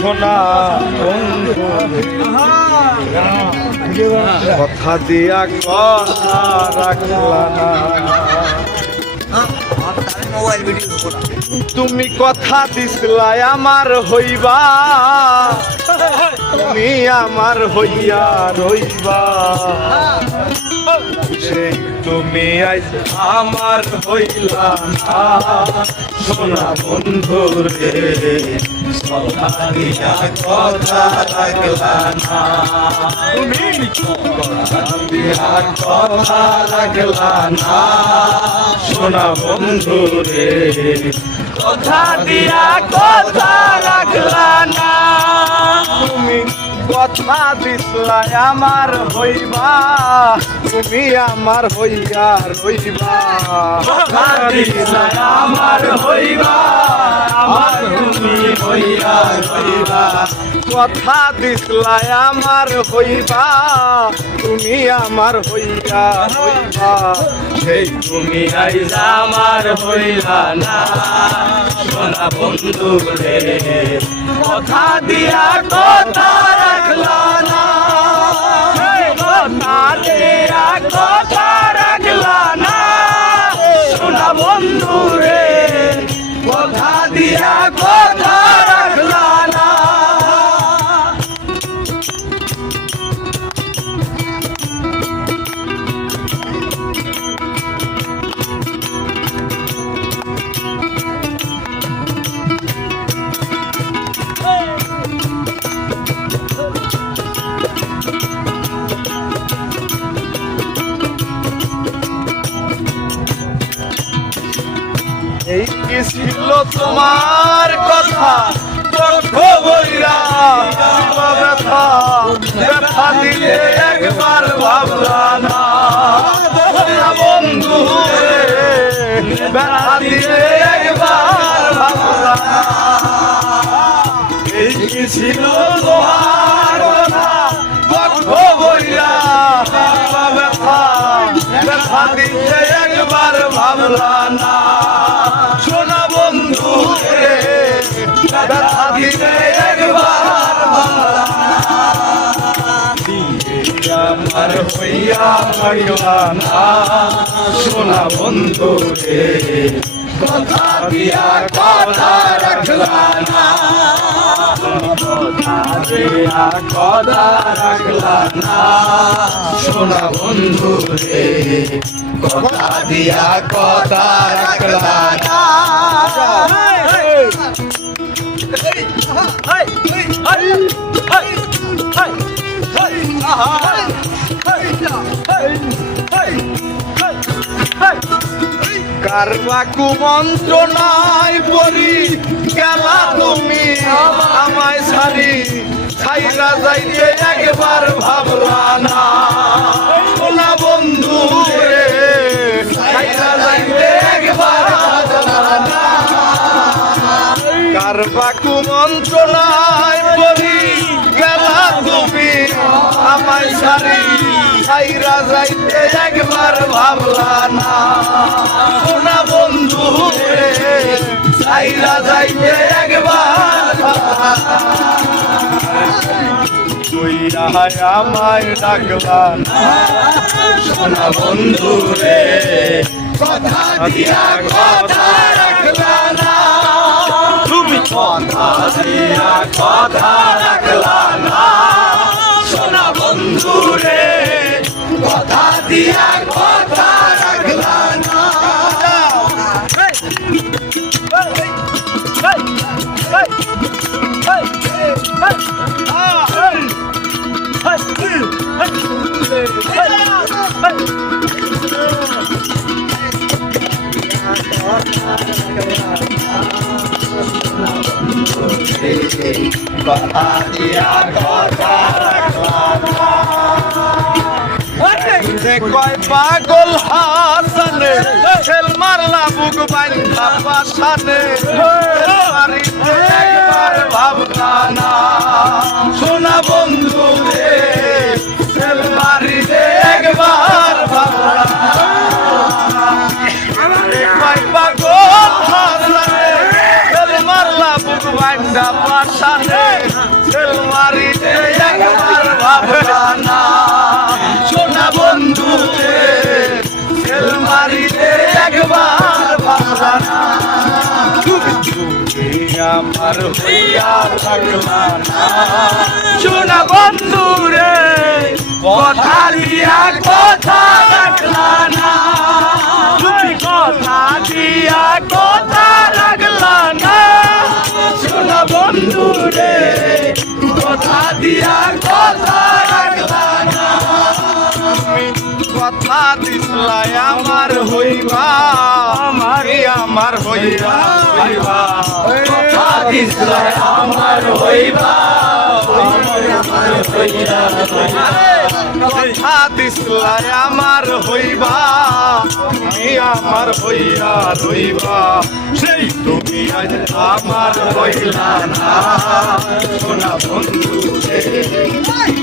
সোনা বন্ধু কথা দিয়া কথা রাখলা না। তুমি কথা দিসলাই আমার হইবা, তুমি আমার হইয়া রইবা, সেই তুমি আজ আমার হইলা না। সোনা বন্ধু রে কথা দিয়া কথা রাখলা না। তুমি কথা দিয়া কথা রাখলা না। সোনা বন্ধু রে কথা দিয়া কথা রাখলা না। তুমি কথা দিসলাই আমার হইবা, তুমি আমার হইয়া রইবা, কথা দিসলাই আমার হইবা, আমার তুমি হইয়া রইবা, কথা দিসলাই আমার হইবা, তুমি আমার হইয়া রইবা, সেই তুমি আইজ আমার হইলা না। সোনা বন্ধু রে কথা দিয়া কথা রাখলা না। কথা দিয়া কথা রাখলা না। সোনা বন্ধু রে কথা দিয়া কথা রাখলা না। এই কি ছিল তোমার কথা চোখ বইরা ব্যথা, ব্যথা দিলে একবার ভাবলা না। বন্ধু ব্যথা দিলে একবার ভাবলা না। এই কি ছিল তোমার কথা চোখ বইরা ব্যথা, ব্যথা দিলে একবার ভাবলা না। সোনা বন্ধু রে ব্যথা দিলে একবার ভাবলা না। আমার হইয়া হইলা না। সোনা বন্ধু রে কথা দিয়া কথা রাখলা না। কথা দিয়া কথা রাখলা না। সোনা বন্ধু রে কথা দিয়া কথা রাখলা না। কারবা কুমন্ত্রণায় পড়ি গেলা তুমি আমায় ছাড়ি, ছাইরা যাইতে একবার ভাবলা না। সোনা বন্ধু রে ছাইরা যাইতে একবার ভাবলা না। কারবা কুমন্ত্রণায় পড়ি গেলা তুমি আমায় ছাড়ি, ছাইরা যাইতে একবার ভাবলা না। সোনা বন্ধু রে ছাইরা যাইতে একবার ভাবলা না। তুই আমায় ডাকলা না। সোনা বন্ধু রে কথা দিয়া কথা রাখলা না। তুমি কথা দিয়া কথা রাখলা না। সোনা বন্ধু রে কথা দিয়া কথা রাখলা না। কথা দিয়া কথা রাখলা না। কয় পাগল হাসানে খেল মারলা বুক বাইন্ধা পাশানে, একবার ভাবলা না। সোনা বন্ধু রে খেল মারিতে একবার ভাবলা না। কয় পাগল হাসানে খেল মারলা বুক বাইন্ধা পাশানে, রে সেল মারিতে একবার ভাবলা না সোনা বন্ধু রে সেল মারিতে একবার ভাবলা না তুমি আমার হইয়া থাকলা না সোনা বন্ধু রে কথা দিয়া কথা রাখলা না তুমি কথা দিয়া কথা রাখলা না সোনা বন্ধু রে কথা দিয়া কথা রাখলা না তুমি কথা দিলাই আমার হইবা আমার হইবা কথা দিলাই আমার হইবা কথা দিলাই আমার হইবা তুমি আমার হইয়া রইবা সেই তুমি আজ আমার হইলা না সোনা বন্ধু রে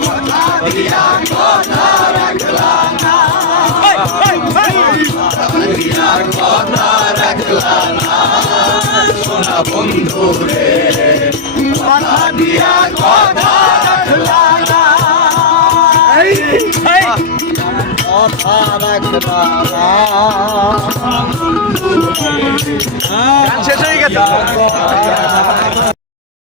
কথা দিয়া কথা রাখলা না কথা রাখলা না সোনা বন্ধু রে কথা দিয়া কথা রাখলা না কথা রাখলা না গান শেষ হয়ে গেছে